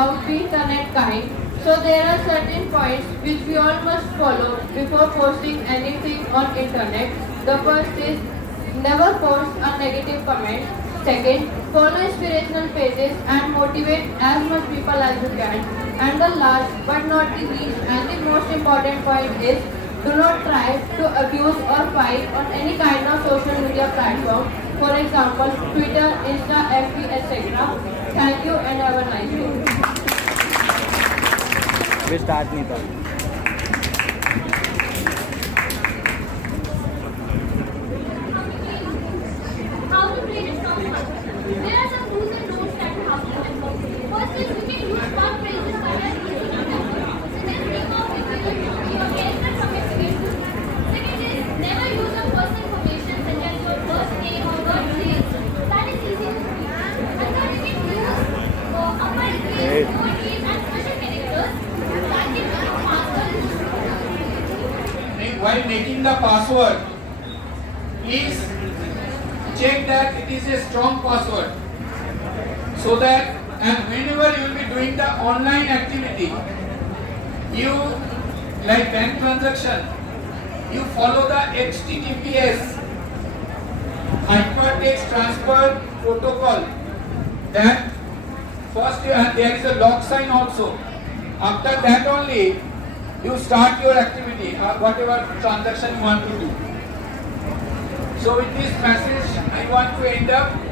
of the internet kind. So there are certain points which we all must follow before posting anything on internet. The first is never post a negative comment. Second, follow inspirational pages and motivate as much people as you can. And the last but not the least and the most important point is do not try to abuse or fight on any kind of social media platform. For example, Twitter, Insta, FB, etc. Thank you and have a nice day. We start Nita. How to create a strong password. There are some do's and don'ts that you have to remember. First is you can use short phrases that are easy to remember. So just think of your character from your second group. Second is never use your personal information such as your first name or birthday. That is easy to read. And then you can use uppercase, lowercase and special characters. And that can make it faster and While making the password, please check that it is a strong password, so that and whenever you will be doing the online activity, you like bank transaction, you follow the HTTPS hypertext transfer protocol. That first there is a log sign also. After that only you start your activity or whatever transaction you want to do. So with this message I want to end up.